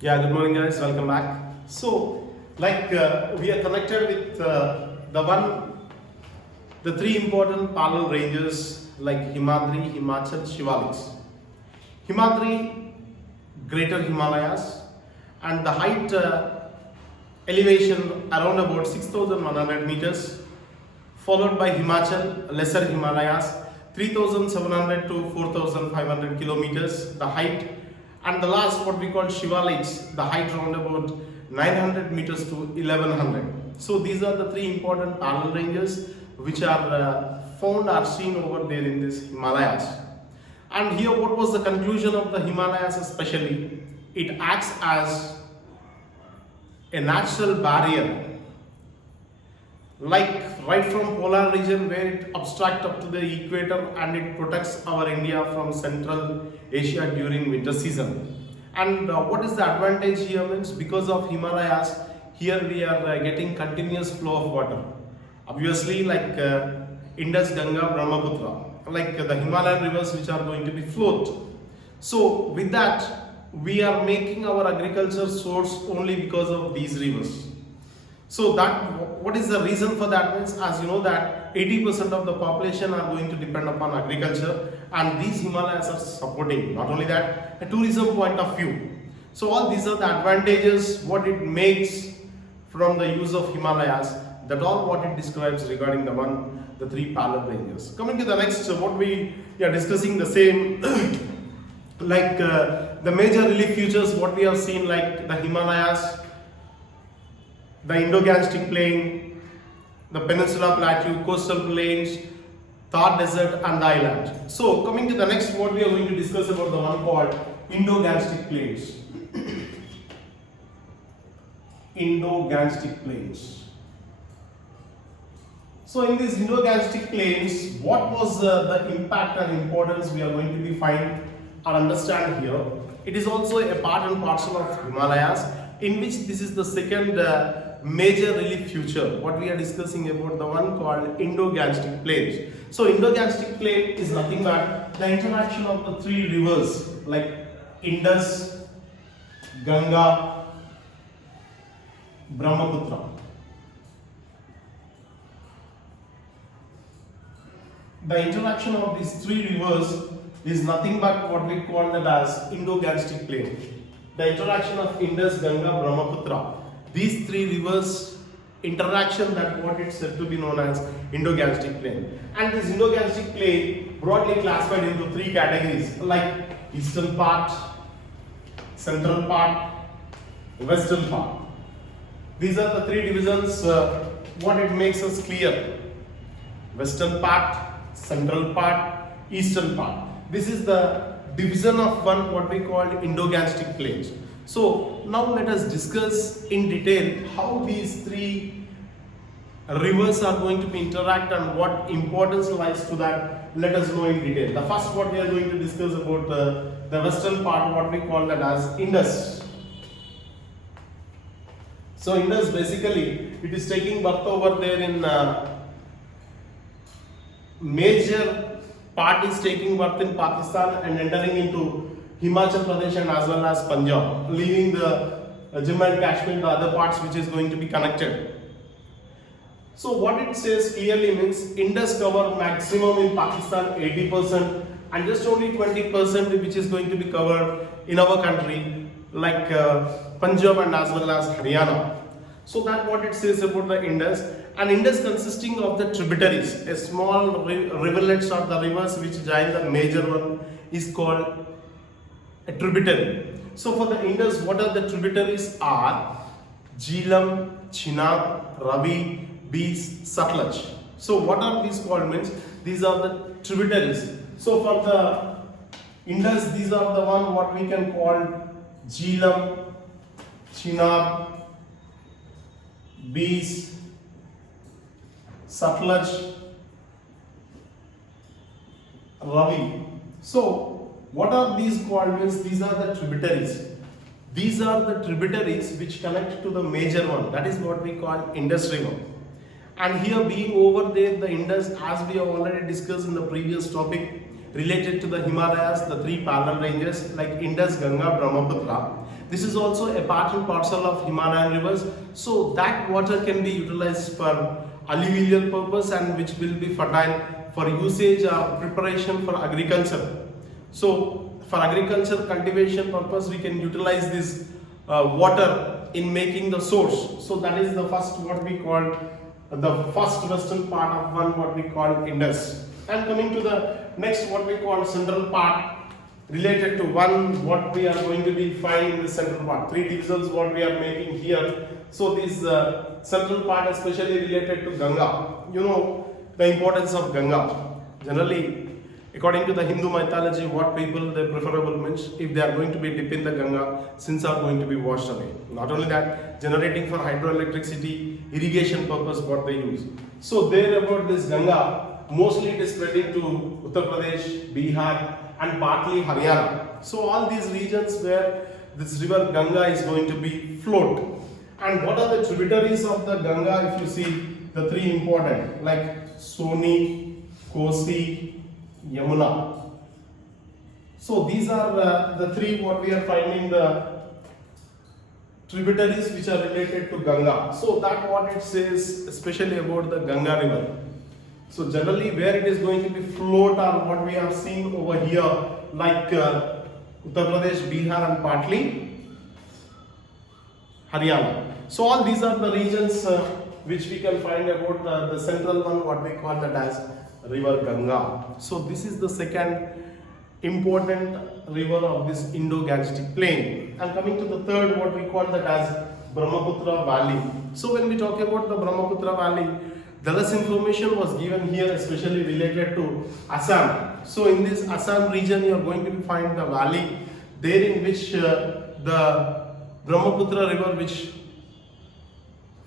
Yeah, good morning, guys. Welcome back. So, we are connected with the three important parallel ranges like Himadri, Himachal, Shivaliks. Himadri, Greater Himalayas, and the height elevation around about 6,100 meters, followed by Himachal, Lesser Himalayas, 3,700 to 4,500 kilometers, the height, and the last what we call Shivaliks, the height around about 900 meters to 1100. So these are the three important parallel ranges which are found or seen over there in this Himalayas. And here, what was the conclusion of the Himalayas especially? It acts as a natural barrier, like right from polar region where it obstructs up to the equator and it protects our India from Central Asia during winter season. And what is the advantage here means because of Himalayas, here we are getting continuous flow of water. Obviously, Indus, Ganga, Brahmaputra, the Himalayan rivers which are going to be flowed. So with that, we are making our agriculture source only because of these rivers. So that what is the reason for that means, as you know that 80% of the population are going to depend upon agriculture, and these Himalayas are supporting not only that a tourism point of view. So all these are the advantages what it makes from the use of Himalayas. That all what it describes regarding the three parallel ranges. Coming to the next, what we are discussing the same the major relief features what we have seen like the Himalayas, the Indo-Gangetic Plain, the Peninsula Plateau, coastal plains, Thar Desert and the island. So coming to the next, what we are going to discuss about the one called Indo-Gangetic Plains. Indo-Gangetic Plains. So in these Indo-Gangetic Plains, what was the impact and importance we are going to be find or understand here. It is also a part and parcel of Himalayas, in which this is the second major relief feature what we are discussing about, the one called Indo-Gangetic Plains. So Indo-Gangetic Plain is nothing but the interaction of the three rivers like Indus, Ganga, Brahmaputra. The interaction of these three rivers is nothing but what we call that as Indo-Gangetic Plain. The interaction of Indus, Ganga, Brahmaputra. These three rivers interaction, that what it's said to be known as Indo-Gangetic Plain. And this Indo-Gangetic Plain broadly classified into three categories like eastern part, central part, western part. These are the three divisions what it makes us clear. Western part, central part, eastern part. This is the division of one what we call Indo-Gangetic Plains. So now let us discuss in detail how these three rivers are going to be interact and what importance lies to that. Let us know in detail. The first what we are going to discuss about the western part, what we call that as Indus. So Indus basically it is taking birth over there in major part is taking birth in Pakistan and entering into Himachal Pradesh and as well as Punjab, leaving the Jammu and Kashmir, the other parts which is going to be connected. So what it says clearly means Indus cover maximum in Pakistan 80% and just only 20% which is going to be covered in our country like Punjab and as well as Haryana. So that what it says about the Indus. And Indus consisting of the tributaries, a small rivulets or the rivers which join the major one is called a tributary. So for the Indus, what are the tributaries are Jhelum, Chenab, Ravi, Beas, Satluj. So what are these called means? These are the tributaries. So for the Indus, these are the one what we can call Jhelum, Chenab, Beas, Satluj, Ravi. So what are these called means? These are the tributaries. These are the tributaries which connect to the major one. That is what we call Indus River. And here being over there the Indus, as we have already discussed in the previous topic related to the Himalayas, the three parallel ranges like Indus, Ganga, Brahmaputra. This is also a part and parcel of Himalayan rivers. So that water can be utilized for alluvial purpose and which will be fertile for usage or preparation for agriculture. So for agriculture cultivation purpose, we can utilize this water in making the source. So that is the first what we call the first western part of one what we call Indus. And coming to the next what we call central part related to one what we are going to be finding in the central part. Three divisions what we are making here. So this central part especially related to Ganga. You know the importance of Ganga. Generally, according to the Hindu mythology, what people they preferable means if they are going to be dip in the Ganga, sins are going to be washed away. Not only that, generating for hydroelectricity, irrigation purpose what they use. So there about this Ganga, mostly it is spreading to Uttar Pradesh, Bihar and partly Haryana. So all these regions where this river Ganga is going to be flowed. And what are the tributaries of the Ganga? If you see the three important like Soni, Kosi, Yamuna. So these are the three what we are finding the tributaries which are related to Ganga. So that what it says especially about the Ganga river. So generally where it is going to be flowed are what we have seen over here like Uttar Pradesh, Bihar and partly Haryana. So all these are the regions which we can find about the central one what we call that as river Ganga. So this is the second important river of this Indo-Gangetic plain. And coming to the third what we call that as Brahmaputra Valley. So when we talk about the Brahmaputra Valley, the less information was given here especially related to Assam. So in this Assam region you are going to find the valley there in which the Brahmaputra river which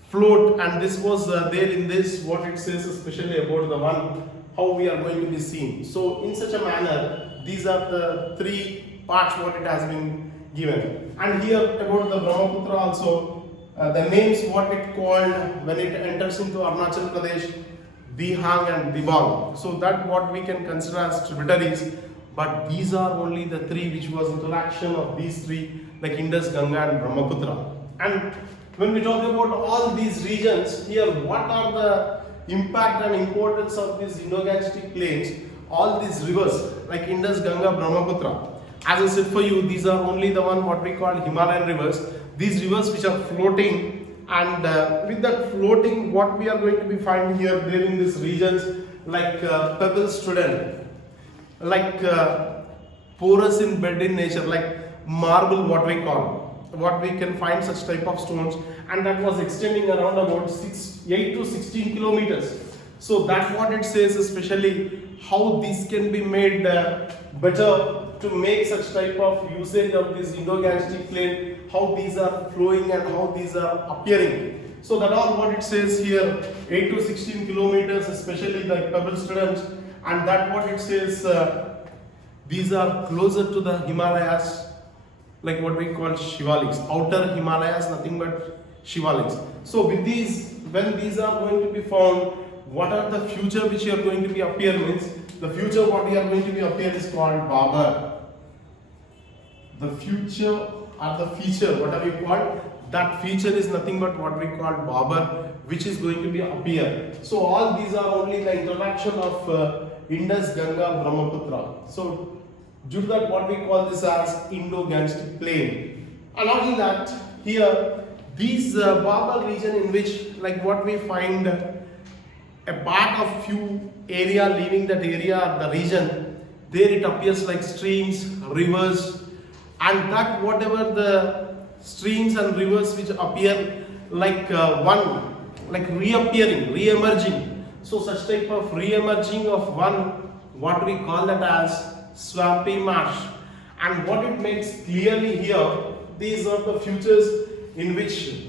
flowed, and this was there in this what it says especially about the one how we are going to be seen. So in such a manner these are the three parts what it has been given. And here about the Brahmaputra also the names what it called when it enters into Arunachal Pradesh, Dihang and Dibang. So that what we can consider as tributaries, but these are only the three which was interaction of these three like Indus, Ganga and Brahmaputra. And when we talk about all these regions here, what are the impact and importance of these Indo-Gangetic plains? All these rivers like Indus, Ganga, Brahmaputra. As I said for you, these are only the one what we call Himalayan rivers. These rivers which are floating, and with that floating what we are going to be finding here there in these regions like pebble student, like porous in bed in nature, like marble what we call, what we can find such type of stones, and that was extending around about 8 to 16 kilometers. So that what it says especially how this can be made better to make such type of usage of this Indo-Gangetic plain, how these are flowing and how these are appearing. So that all what it says here 8 to 16 kilometers especially like pebble students, and that what it says these are closer to the Himalayas like what we call Shivaliks, outer Himalayas, nothing but Shivaliks. So with these, when these are going to be found, what are the future which are going to be appear means, the future what we are going to be appear is called Babar. The future or the feature, whatever you call, that feature is nothing but what we call Babar, which is going to be appear. So all these are only the interaction of Indus, Ganga, Brahmaputra. So due to that what we call this as Indo-Gangetic plain. And not only that, here these Babar region in which like what we find a part of few area leaving that area, the region, there it appears like streams, rivers, and that whatever the streams and rivers which appear like one, like reappearing, re-emerging. So such type of re-emerging of one, what we call that as swampy marsh. And what it makes clearly here, these are the futures in which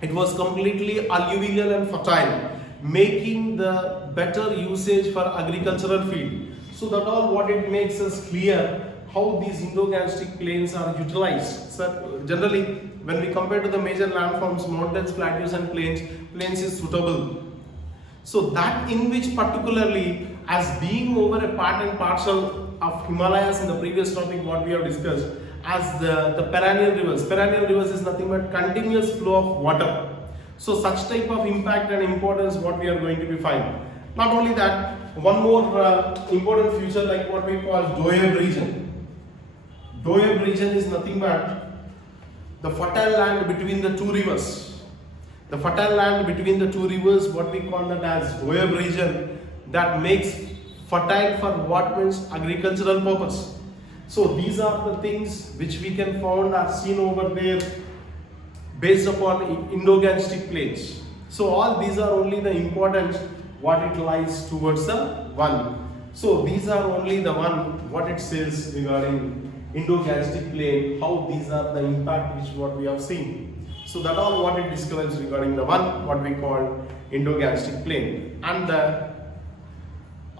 it was completely alluvial and fertile, making the better usage for agricultural field. So that all what it makes us clear how these Indo-Gangetic plains are utilized. So generally when we compare to the major landforms, mountains, plateaus and plains is suitable. So that in which particularly as being over a part and parcel of Himalayas in the previous topic what we have discussed, as the perennial rivers. Perennial rivers is nothing but continuous flow of water. So such type of impact and importance what we are going to be finding. Not only that, one more important feature like what we call Doab region. Doab region is nothing but the fertile land between the two rivers. The fertile land between the two rivers, what we call that as Doab region, that makes fertile for what means agricultural purpose. So these are the things which we can find are seen over there based upon Indo-Gangetic plains. So all these are only the important what it lies towards the one. So these are only the one what it says regarding Indo-Gangetic plain, how these are the impact which what we have seen. So that all what it describes regarding the one what we call Indo-Gangetic plain. And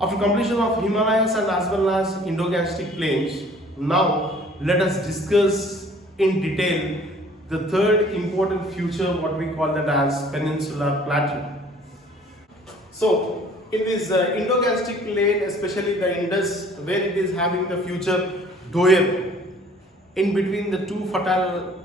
after completion of Himalayas and as well as Indo-Gangetic plains, now let us discuss in detail the third important feature what we call that as peninsular plateau. So in this Indo-Gangetic plain, especially the Indus, where it is having the future Doab, in between the two fertile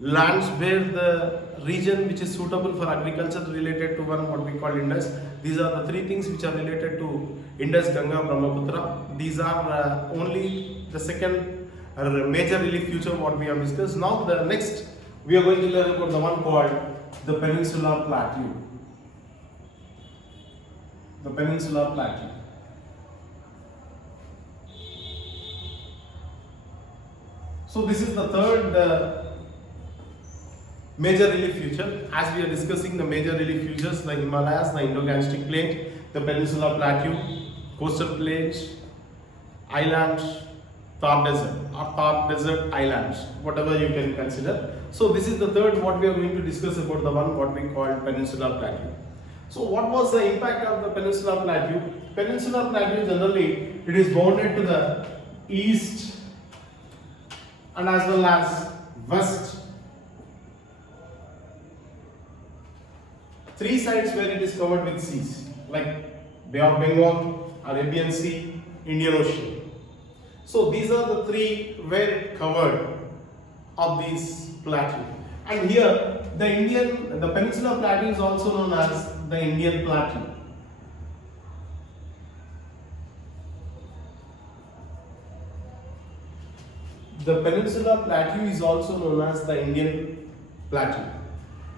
lands, where the region which is suitable for agriculture related to one what we call Indus. These are the three things which are related to Indus, Ganga, Brahmaputra. These are only the second major relief feature what we have discussed. Now the next we are going to learn about the one called the peninsular plateau. The peninsular plateau. So this is the third major relief feature. As we are discussing the major relief features, the Himalayas, the Indo-Gangetic plain, the peninsular plateau, coastal plains, islands, Thar desert or Thar desert islands, whatever you can consider. So this is the third what we are going to discuss about the one what we call peninsular plateau. So what was the impact of the peninsular plateau? Peninsular plateau generally it is bounded to the east and as well as west. Three sides where it is covered with seas like Bay of Bengal, Arabian Sea, Indian Ocean. So these are the three where it covered of these plateau. And here the peninsular plateau is also known as the Indian plateau. The peninsular plateau is also known as the Indian plateau.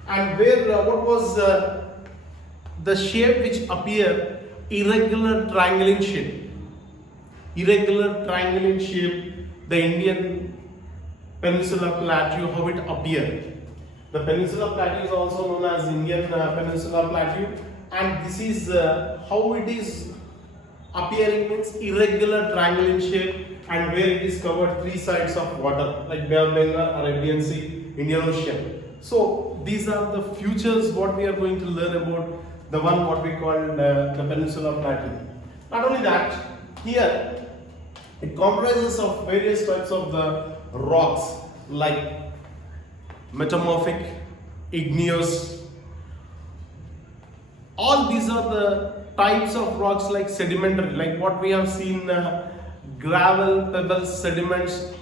And where what was the shape which appear irregular triangle in shape. Irregular triangle in shape, the Indian peninsular plateau, how it appeared. The peninsular plateau is also known as Indian peninsular plateau, and this is how it is appearing means irregular triangle in shape, and where it is covered three sides of water like Bay of Bengal, Arabian Sea, Indian Ocean. So these are the features what we are going to learn about the one what we call the peninsular plateau. Not only that, here it comprises of various types of the rocks like metamorphic, igneous. All these are the types of rocks like sedimentary, like what we have seen gravel, pebbles, sediments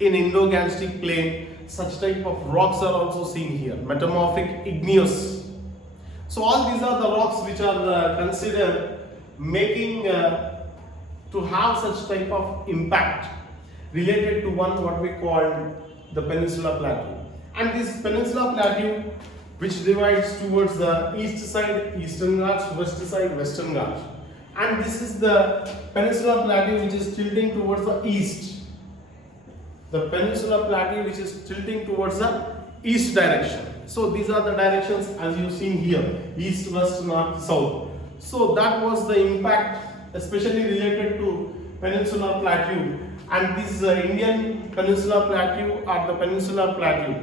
in Indo-Gangetic plain. Such type of rocks are also seen here, metamorphic, igneous. So all these are the rocks which are considered making to have such type of impact related to one what we call the peninsular plateau. And this peninsular plateau which divides towards the east side Eastern Ghats, west side Western Ghats. And this is the peninsular plateau which is tilting towards the east. The peninsular plateau which is tilting towards the east direction. So these are the directions as you see here, east, west, north, south. So that was the impact especially related to peninsular plateau, and this Indian peninsular plateau or the peninsular plateau,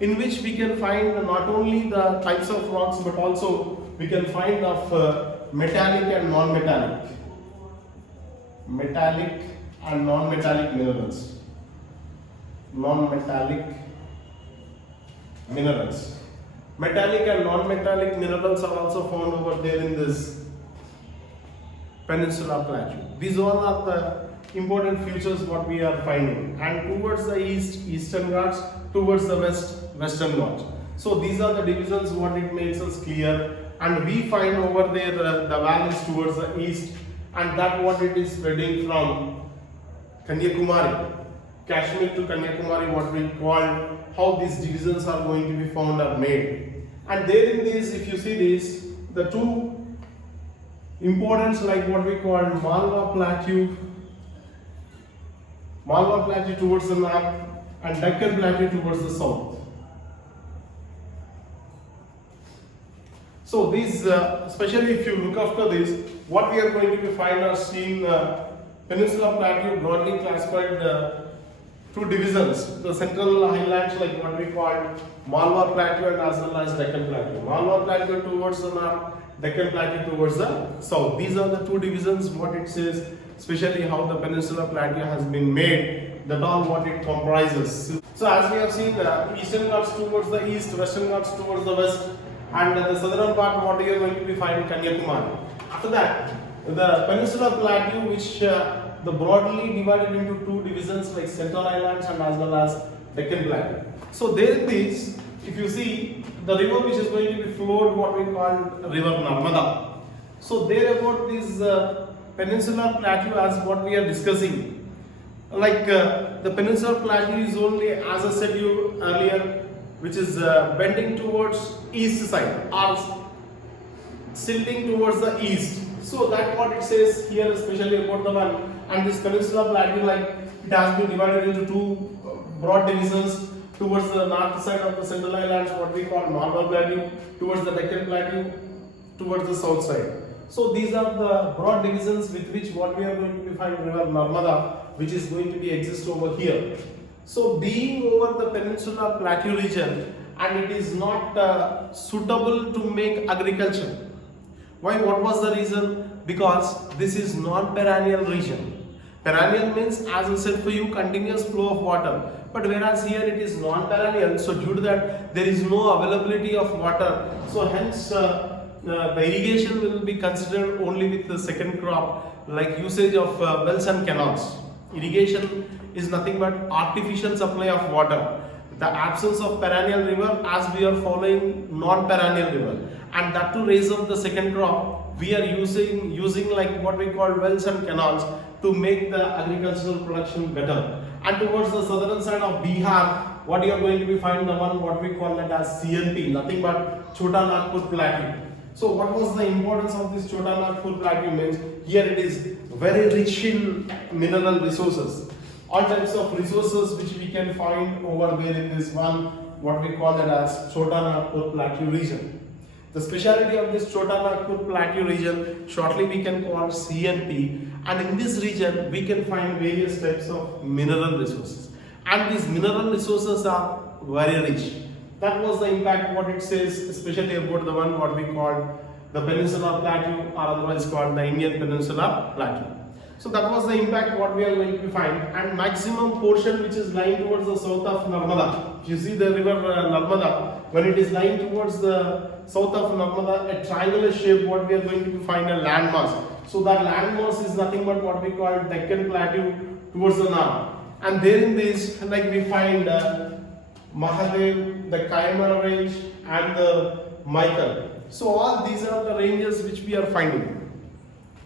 in which we can find not only the types of rocks but also we can find of metallic and non-metallic, metallic and non-metallic minerals, non-metallic minerals. Metallic and non-metallic minerals are also found over there in this peninsular plateau. These all are the important features what we are finding, and towards the east, Eastern Ghats, towards the west, Western Ghats. So these are the divisions what it makes us clear, and we find over there the valleys towards the east, and that what it is spreading from Kanyakumari, Kashmir to Kanyakumari, what we call, how these divisions are going to be found are made. And there in this, if you see this, the two importance like what we call Malwa Plateau towards the north and Deccan Plateau towards the south. So these, especially if you look after this, what we are going to be find are seen Peninsula Plateau broadly classified two divisions. The central highlands like what we call Malwa Plateau and as well as Deccan Plateau. Malwa Plateau towards the north, Deccan Plateau towards the south. These are the two divisions what it says, especially how the Peninsula Plateau has been made, that all what it comprises. So as we have seen, Eastern Ghats towards the east, Western Ghats towards the west, and the southern part what you are going to be finding Kanyakumari. After that, the Peninsula Plateau, which the broadly divided into two divisions like Central Highlands and as well as Deccan Plateau. So there in this, if you see the river which is going to be flowed, what we call River Narmada. So there about this Peninsula Plateau as what we are discussing, like the Peninsula Plateau is only, as I said you earlier, which is bending towards east side or silting towards the east. So that what it says here, especially about the one, and this Peninsula Plateau, like it has been divided into two broad divisions. Towards the north side of the Central Highlands, what we call Malwa Plateau, towards the Deccan Plateau, towards the south side. So these are the broad divisions with which what we are going to be find River Narmada, which is going to be exist over here. So being over the Peninsula Plateau region, and it is not suitable to make agriculture. Why? What was the reason? Because this is non-perennial region. Perennial means, as I said for you, continuous flow of water. But whereas here it is non-perennial, so due to that there is no availability of water. So hence the irrigation will be considered only with the second crop, like usage of wells and canals. Irrigation is nothing but artificial supply of water. The absence of perennial river, as we are following non-perennial river, and that to raise up the second crop, we are using like what we call wells and canals to make the agricultural production better. And towards the southern side of Bihar, what you are going to be find the one what we call that as CNP, nothing but Chota Nagpur Plateau. So what was the importance of this Chota Nagpur Plateau means, here it is very rich in mineral resources. All types of resources which we can find over there in this one, what we call that as Chota Nagpur Plateau region. The speciality of this Chota Nagpur Plateau region, shortly we can call CNP, and in this region we can find various types of mineral resources, and these mineral resources are very rich. That was the impact what it says, especially about the one what we call the Peninsula Plateau, or otherwise called the Indian Peninsula Plateau. So that was the impact what we are going to find, and maximum portion which is lying towards the south of Narmada. If you see the river Narmada, when it is lying towards the south of Narmada, a triangular shape, what we are going to find a landmass. So that landmass is nothing but what we call Deccan Plateau towards the north. And there in this, like we find Mahadev, the Kaimana range, and the Michael. So all these are the ranges which we are finding.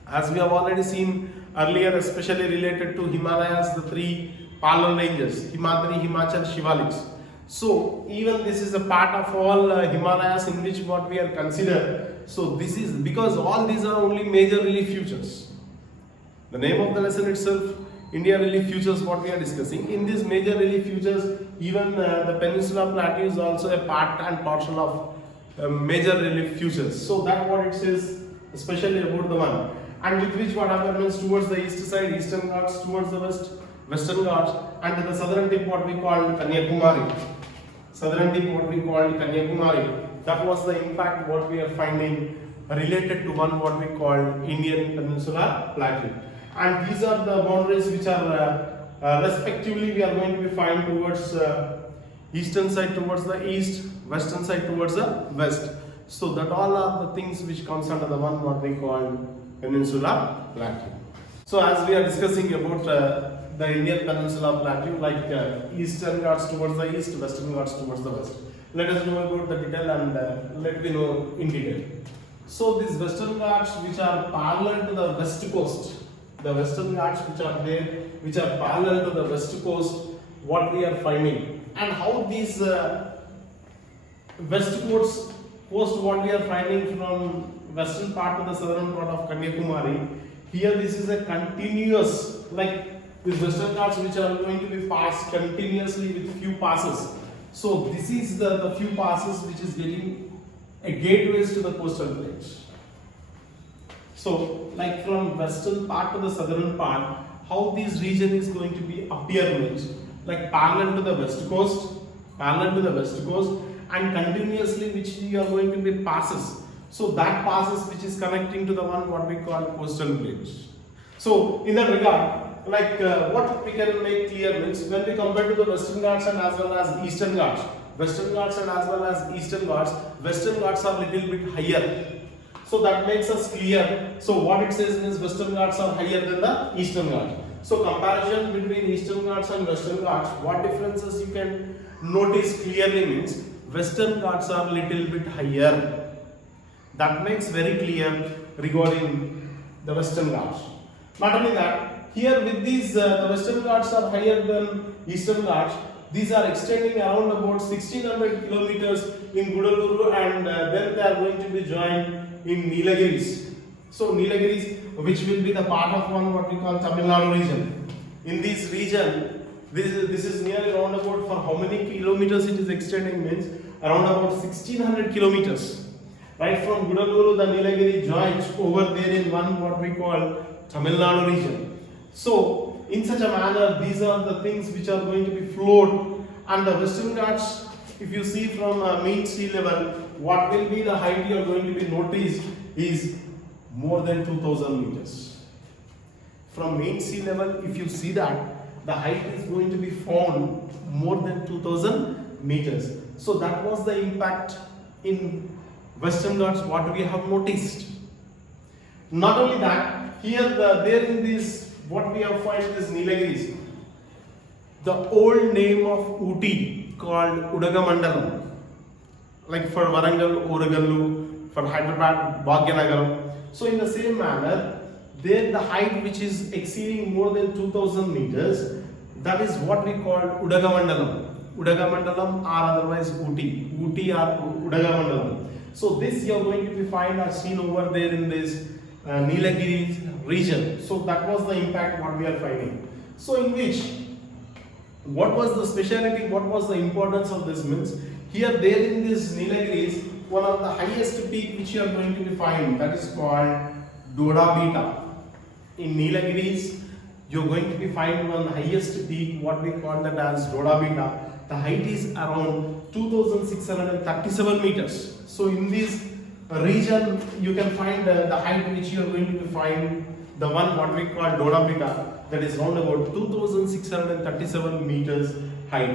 As we have already seen earlier, especially related to Himalayas, the three parallel ranges, Himadri, Himachal, Shivaliks. So even this is a part of all Himalayas in which what we are considered. So this is because all these are only major relief features. The name of the lesson itself, India relief features, what we are discussing. In these major relief features, even the Peninsula Plateau is also a part and parcel of major relief features. So that what it says, especially about the one. And with which what happens towards the east side, Eastern Ghats, towards the west, Western Ghats, and the southern tip what we call Kanyakumari. Southern tip what we call Kanyakumari. That was the impact what we are finding related to one what we call Indian Peninsula Plateau. And these are the boundaries which are respectively we are going to be find towards eastern side towards the east, western side towards the west. So that all are the things which comes under the one what we call Peninsula Plateau. So as we are discussing about the Indian Peninsula Plateau, like Eastern Ghats towards the east, Western Ghats towards the west. Let us know about the detail and let me know in detail. So these Western Ghats which are parallel to the west coast, the Western Ghats which are there, which are parallel to the west coast, what we are finding, and how these west coast what we are finding from western part to the southern part of Kanyakumari. Here this is a continuous, like these Western Ghats which are going to be passed continuously with few passes. So this is the few passes which is getting a gateways to the coastal plains. So like from western part to the southern part, how this region is going to be appear means like parallel to the west coast, and continuously which you are going to be passes. So that passes which is connecting to the one what we call coastal plains. So in that regard, like what we can make clear means when we compare to the Western Ghats and as well as Eastern Ghats, Western Ghats and as well as Eastern Ghats, Western Ghats are little bit higher. So that makes us clear. So what it says is Western Ghats are higher than the Eastern Ghats. So comparison between Eastern Ghats and Western Ghats, what differences you can notice clearly means Western Ghats are little bit higher. That makes very clear regarding the Western Ghats. Not only that, here with these the Western Ghats are higher than Eastern Ghats. These are extending around about 1600 kilometers in Gudaluru, and then they are going to be joined in Nilagiris. So Nilagiris, which will be the part of one what we call Tamil Nadu region. In this region, this is nearly around about for how many kilometers it is extending means around about 1600 kilometers. Right from Gudaluru, the Nilagiri joins over there in one what we call Tamil Nadu region. So in such a manner, these are the things which are going to be flowed, and the Western Ghats, if you see from mean sea level, what will be the height you are going to be noticed is more than 2000 meters. From mean sea level, if you see that, the height is going to be found more than 2000 meters. So that was the impact in Western Ghats what we have noticed. Not only that, here there in this what we have found is Nilagiris. The old name of Ooty called Udagamandalam, like for Warangal, Oragallu, for Hyderabad, Bhagyanagar. So in the same manner, there the height which is exceeding more than 2000 meters, that is what we call Udagamandalam. Udagamandalam or otherwise Ooty or Udagamandalam. So this you are going to be find or seen over there in this Nilagiri region. So that was the impact what we are finding. So in which, what was the speciality, what was the importance of this means, here there in this Nilagiris, one of the highest peak which you are going to be find, that is called Dodabita. In Nilagiris, you are going to be find one highest peak, what we call that as Dodabita. The height is around 2637 meters. So in this region, you can find the height which you are going to find, the one what we call Dodabita, that is around about 2637 meters height.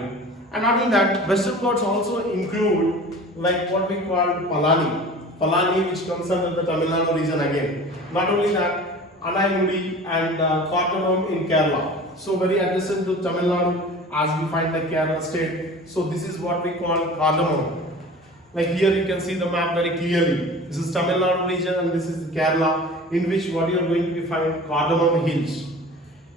And not only that, Western Ghats also include like what we call Palani, which comes under the Tamil Nadu region again. Not only that, Anaimudi and Cardamom in Kerala. So very adjacent to Tamil Nadu as we find the Kerala state. So this is what we call Cardamom. Like here you can see the map very clearly. This is Tamil Nadu region and this is Kerala, in which what you are going to be find Cardamom Hills.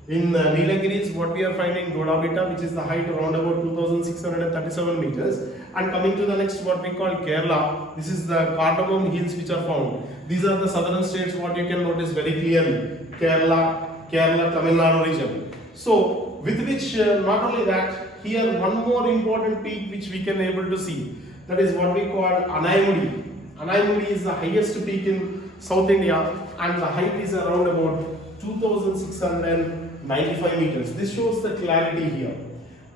In Nilagiris, what we are finding Dodabita, which is the height around about 2637 meters. And coming to the next what we call Kerala, this is the Cardamom Hills which are found. These are the southern states what you can notice very clearly. Kerala, Tamil Nadu region. So with which not only that, here one more important peak which we can able to see. That is what we call Anaimudi. Anaimudi is the highest peak in South India and the height is around about 2695 meters. This shows the clarity here.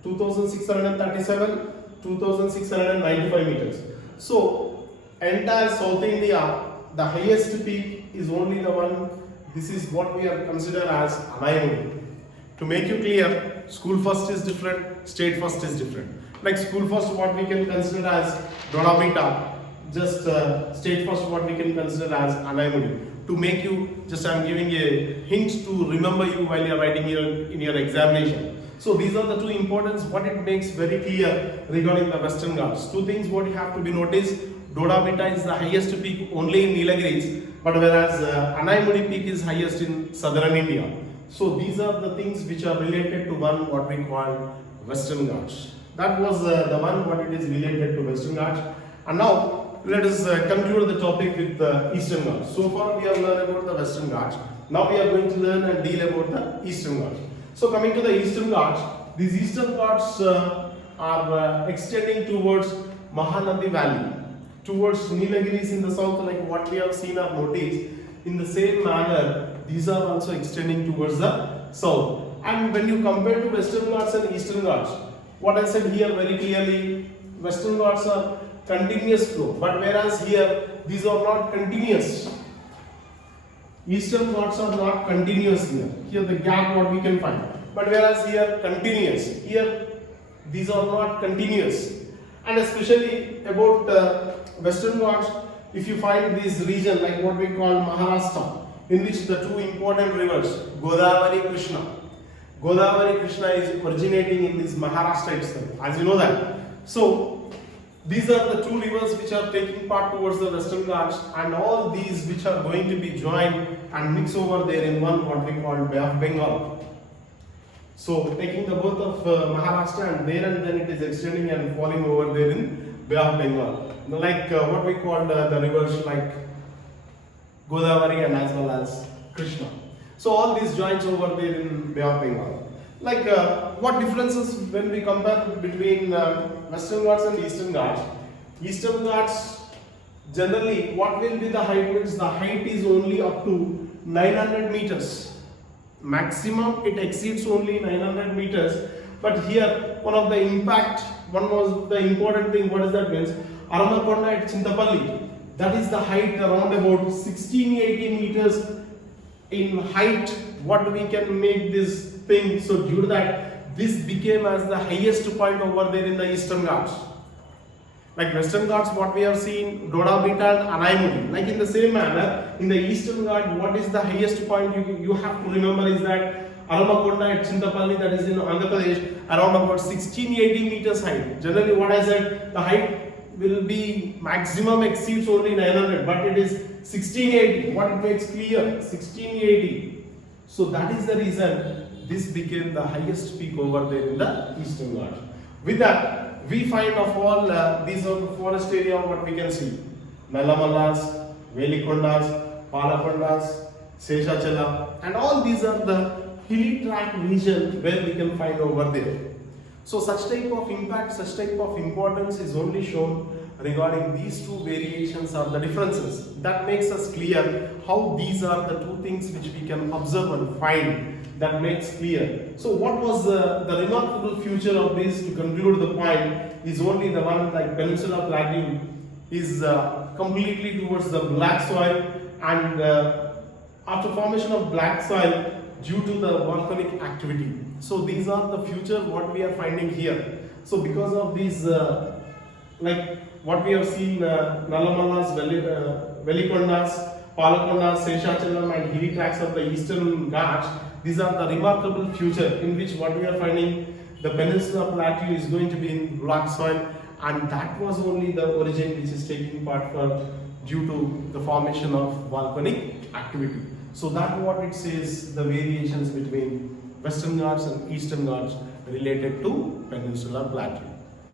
2637, 2695 meters. So entire South India, the highest peak is only the one. This is what we are considered as Anaimudi. To make you clear, school first is different, state first is different. Like school first what we can consider as Dodabita, just state first what we can consider as Anaimudi. to make you, just I'm giving a hint to remember you while you're writing in your examination. So these are the two importance what it makes very clear regarding the Western Ghats. Two things what you have to be noticed: Doda Beta is the highest peak only in Nilgiris, but whereas Anaimudi peak is highest in southern India. So these are the things which are related to one what we call Western Ghats. That was the one what it is related to Western Ghats. And now let us conclude the topic with the Eastern Ghats. So far we have learned about the Western Ghats. Now we are going to learn and deal about the Eastern Ghats. So coming to the Eastern Ghats, these Eastern Ghats are extending towards Mahanadi Valley, towards Nilgiris in the south, like what we have seen or noticed. In the same manner, these are also extending towards the south. And when you compare to Western Ghats and Eastern Ghats, what I said here very clearly, Western Ghats are continuous flow, but whereas here these are not continuous. Eastern Ghats are not continuous here. Here the gap what we can find, but whereas here continuous. Here these are not continuous. And especially about Western Ghats, if you find this region like what we call Maharashtra, in which the two important rivers Godavari, Krishna. Godavari, Krishna is originating in this Maharashtra itself, as you know that. So these are the two rivers which are taking part towards the Western Ghats, and all these which are going to be joined and mix over there in one what we call Bay of Bengal. So taking the birth of Maharashtra and then it is extending and falling over there in Bay of Bengal. Like what we call the rivers like Godavari and as well as Krishna. So all these joins over there in Bay of Bengal. Like what differences when we compare between Western Ghats and Eastern Ghats? Eastern Ghats generally what will be the height? Means the height is only up to 900 meters. Maximum it exceeds only 900 meters. But here one of the important thing, what does that means? Aramakonda at Chintapalli, that is the height around about 1680 meters in height. What we can make this thing, so due to that this became as the highest point over there in the Eastern Ghats. Like Western Ghats what we have seen, Doda Beta and Anaimudi. Like in the same manner in the Eastern Ghats, what is the highest point you have to remember is that Aramakonda at Chintapalli, that is in Andhra Pradesh, around about 1680 meters height. Generally what I said, the height will be maximum exceeds only 900, but it is 1680. What it makes clear, 1680. So that is the reason this became the highest peak over there in the Eastern Ghats. With that, we find of all these are the forest area what we can see: Nallamalas, Velikondas, Palakondas, Seshachala, and all these are the hilly tract region where we can find over there. So such type of impact, such type of importance is only shown regarding these two variations or the differences. That makes us clear how these are the two things which we can observe and find. That makes clear. So what was the remarkable feature of this, to conclude the point, is only the one like Peninsula Plateau is completely towards the black soil, and after formation of black soil due to the volcanic activity. So these are the future what we are finding here. So because of these like what we have seen, Nallamalas, Velikondas, Palakondas, Seshachalam and hilly tracts of the Eastern Ghats, these are the remarkable future in which what we are finding, the Peninsula Plateau is going to be in black soil, and that was only the origin which is taking part for due to the formation of volcanic activity. So that what it says, the variations between Western Ghats and Eastern Ghats related to Peninsula Plateau.